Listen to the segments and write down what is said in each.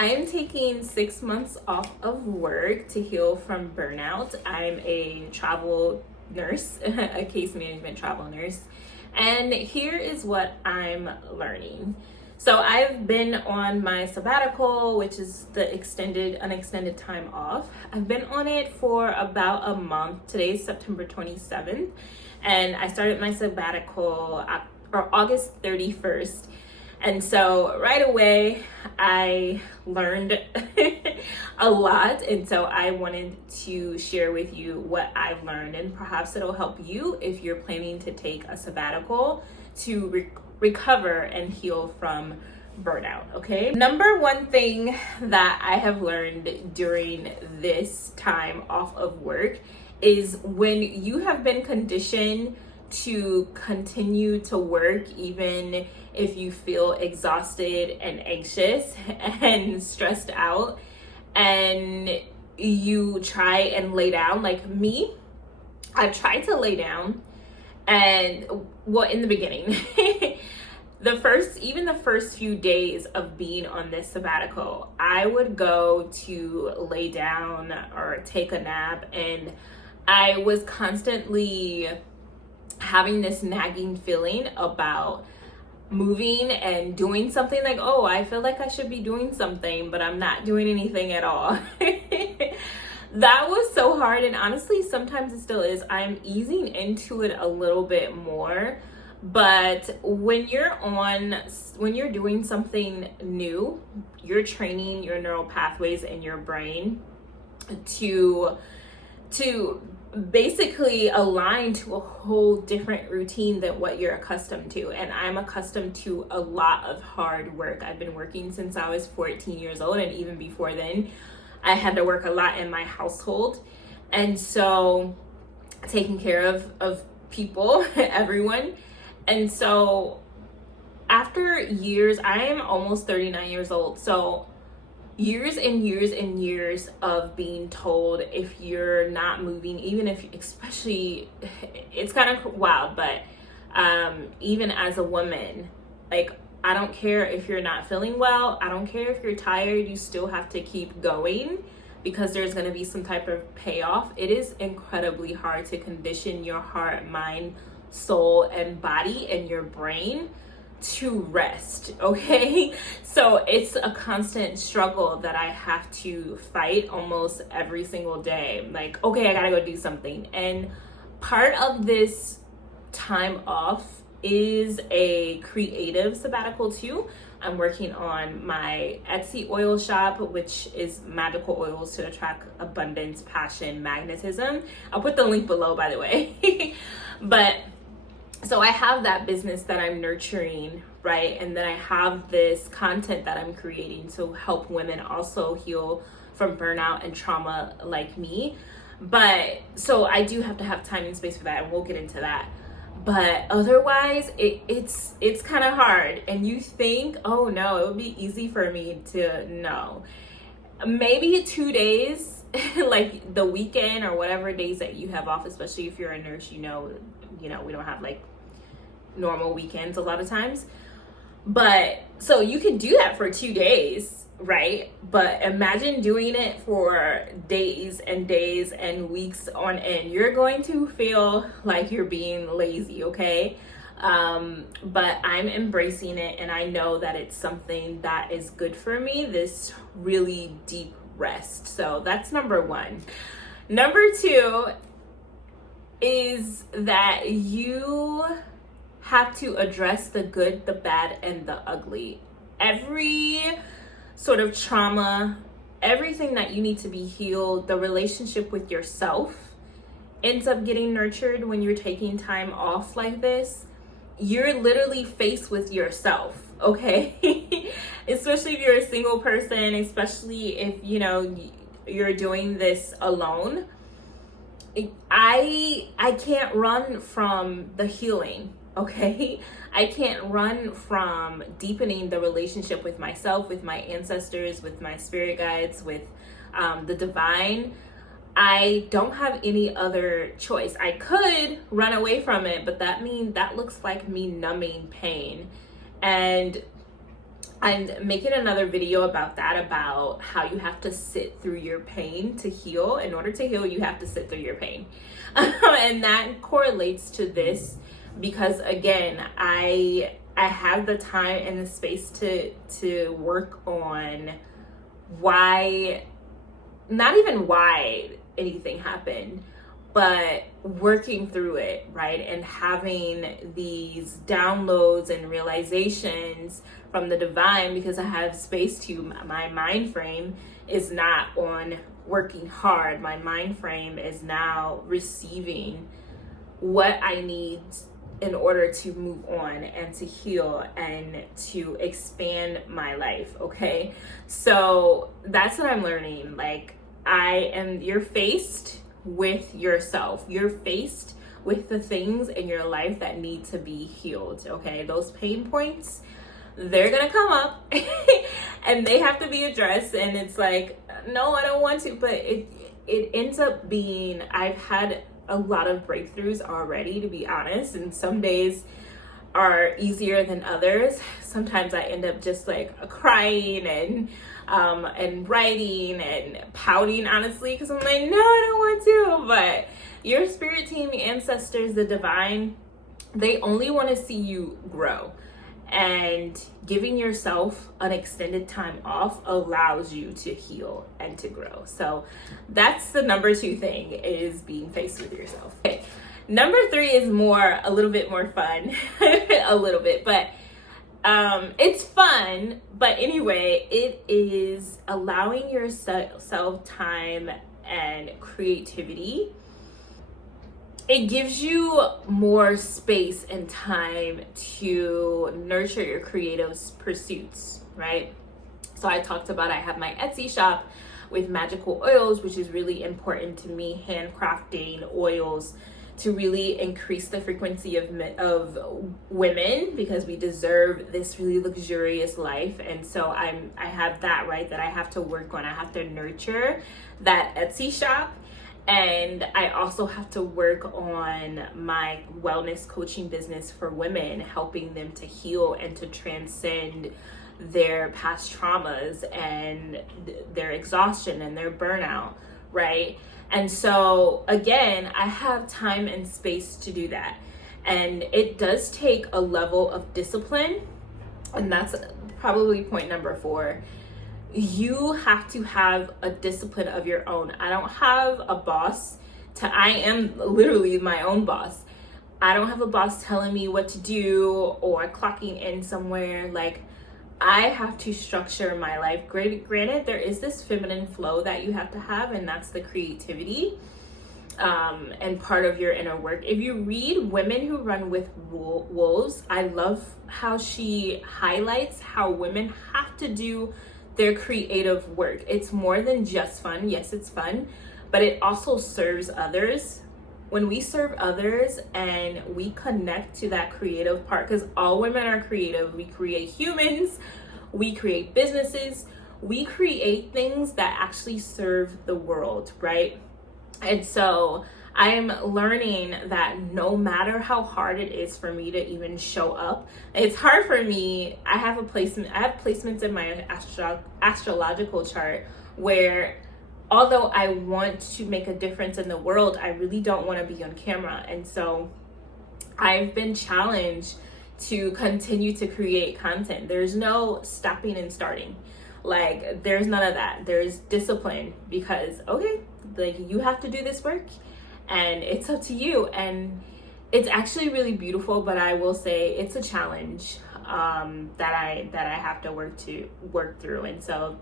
I am taking 6 months off of work to heal from burnout. I'm a travel nurse, a case management travel nurse. And here is what I'm learning. So I've been on my sabbatical, which is the unextended time off. I've been on it for about a month. Today's September 27th. And I started my sabbatical August 31st. And so right away, I learned a lot. And so I wanted to share with you what I've learned, and perhaps it'll help you if you're planning to take a sabbatical to recover and heal from burnout, okay? Number one thing that I have learned during this time off of work is when you have been conditioned to continue to work even if you feel exhausted and anxious and stressed out, and you try and lay down. Like me, I tried to lay down, and well, in the beginning the first few days of being on this sabbatical, I would go to lay down or take a nap, and I was constantly having this nagging feeling about moving and doing something. Like, oh, I feel like I should be doing something, but I'm not doing anything at all. That was so hard, and honestly, sometimes it still is. I'm easing into it a little bit more, but when you're doing something new, you're training your neural pathways in your brain to basically align to a whole different routine than what you're accustomed to. And I'm accustomed to a lot of hard work. I've been working since I was 14 years old, and even before then I had to work a lot in my household, and so taking care of people everyone. And so after years, I am almost 39 years old, so years and years and years of being told if you're not moving, even if, especially, it's kind of wild, but even as a woman, like, I don't care if you're not feeling well, I don't care if you're tired, you still have to keep going because there's going to be some type of payoff. It is incredibly hard to condition your heart, mind, soul, and body and your brain to rest, okay? So it's a constant struggle that I have to fight almost every single day. Like, okay, I gotta go do something. And part of this time off is a creative sabbatical too. I'm working on my Etsy oil shop, which is magical oils to attract abundance, passion, magnetism. I'll put the link below, by the way. But so I have that business that I'm nurturing, right? And then I have this content that I'm creating to help women also heal from burnout and trauma like me. But so I do have to have time and space for that, and we'll get into that. But otherwise, it's kind of hard. And you think, oh no, it would be easy for me to, no. Maybe 2 days, like the weekend or whatever days that you have off, especially if you're a nurse, you know, we don't have like normal weekends a lot of times. But so you can do that for 2 days, right? But imagine doing it for days and days and weeks on end. You're going to feel like you're being lazy, okay? But I'm embracing it, and I know that it's something that is good for me, this really deep rest. So that's number one. Number two is that you have to address the good, the bad, and the ugly. Every sort of trauma, everything that you need to be healed, the relationship with yourself ends up getting nurtured when you're taking time off like this. You're literally faced with yourself, okay? Especially if you're a single person, especially if, you're doing this alone. I can't run from the healing, okay? I can't run from deepening the relationship with myself, with my ancestors, with my spirit guides, with the divine. I don't have any other choice. I could run away from it, but that looks like me numbing pain. And I'm making another video about that, about how you have to sit through your pain to heal. In order to heal, you have to sit through your pain. And that correlates to this because, again, I have the time and the space to work on why, not even why anything happened, but working through it, right? And having these downloads and realizations from the divine, because I have space to, my mind frame is not on working hard. My mind frame is now receiving what I need in order to move on and to heal and to expand my life, okay? So that's what I'm learning. Like, you're faced with yourself. You're faced with the things in your life that need to be healed, okay? Those pain points, they're gonna come up and they have to be addressed. And it's like, no, I don't want to, but it ends up being, I've had a lot of breakthroughs already, to be honest, and some days are easier than others. Sometimes I end up just like crying and writing and pouting, honestly, because I'm like, no, I don't want to. But your spirit team, ancestors, the divine, they only want to see you grow. And giving yourself an extended time off allows you to heal and to grow. So that's the number 2 thing, is being faced with yourself. Okay. Number 3 is a little bit more fun, a little bit, but it's fun. But anyway, it is allowing yourself time and creativity. It gives you more space and time to nurture your creative pursuits, right? So I talked about, I have my Etsy shop with magical oils, which is really important to me, handcrafting oils to really increase the frequency of women, because we deserve this really luxurious life. And so I have that, right, that I have to work on. I have to nurture that Etsy shop. And I also have to work on my wellness coaching business for women, helping them to heal and to transcend their past traumas and their exhaustion and their burnout, right? And so again, I have time and space to do that. And it does take a level of discipline. And that's probably point number 4. You have to have a discipline of your own. I don't have a boss. I am literally my own boss. I don't have a boss telling me what to do or clocking in somewhere. Like, I have to structure my life. Granted, there is this feminine flow that you have to have, and that's the creativity and part of your inner work. If you read Women Who Run with Wolves, I love how she highlights how women have to do their creative work. It's more than just fun. Yes, it's fun, but it also serves others. When we serve others and we connect to that creative part, because all women are creative. We create humans, we create businesses, we create things that actually serve the world, right? And so I'm learning that no matter how hard it is for me to even show up, it's hard for me. I have placements in my astrological chart where, although I want to make a difference in the world, I really don't want to be on camera. And so I've been challenged to continue to create content. There's no stopping and starting. Like, there's none of that. There's discipline, because, okay, like, you have to do this work and it's up to you. And it's actually really beautiful, but I will say it's a challenge that I have to work through. And so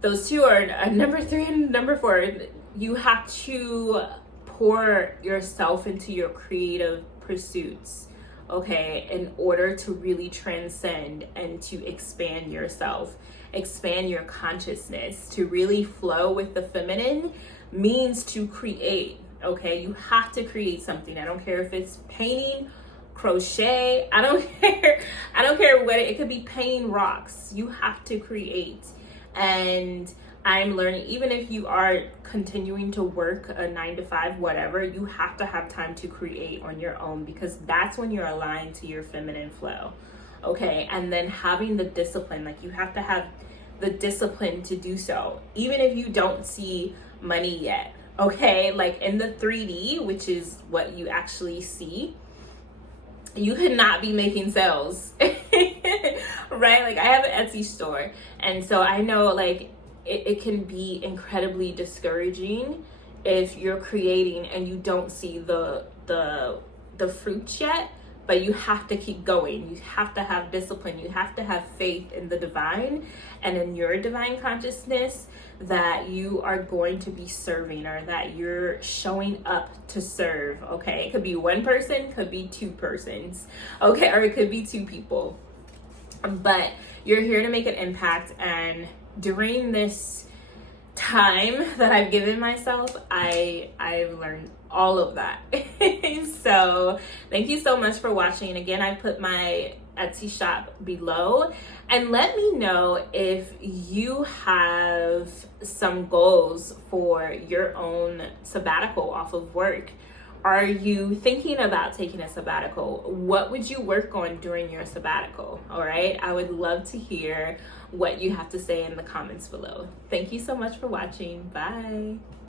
those 2 are number 3 and number 4. You have to pour yourself into your creative pursuits, okay, in order to really transcend and to expand yourself, expand your consciousness. To really flow with the feminine means to create, okay? You have to create something. I don't care if it's painting, crochet, I don't care what it could be, painting rocks. You have to create. And I'm learning, even if you are continuing to work a 9 to 5, whatever, you have to have time to create on your own, because that's when you're aligned to your feminine flow. okay? And then having the discipline, like you have to have the discipline to do so, even if you don't see money yet, okay? Like in the 3D, which is what you actually see, you could not be making sales, right? Like I have an Etsy store, and so I know like it can be incredibly discouraging if you're creating and you don't see the fruits yet, but you have to keep going. You have to have discipline. You have to have faith in the divine and in your divine consciousness that you are going to be serving, or that you're showing up to serve, okay? It could be one person, could be two persons, okay? Or it could be two people. But you're here to make an impact, and during this time that I've given myself, I've learned all of that. So thank you so much for watching. And again, I put my Etsy shop below, and let me know if you have some goals for your own sabbatical off of work. Are you thinking about taking a sabbatical? What would you work on during your sabbatical? All right, I would love to hear what you have to say in the comments below. Thank you so much for watching. Bye.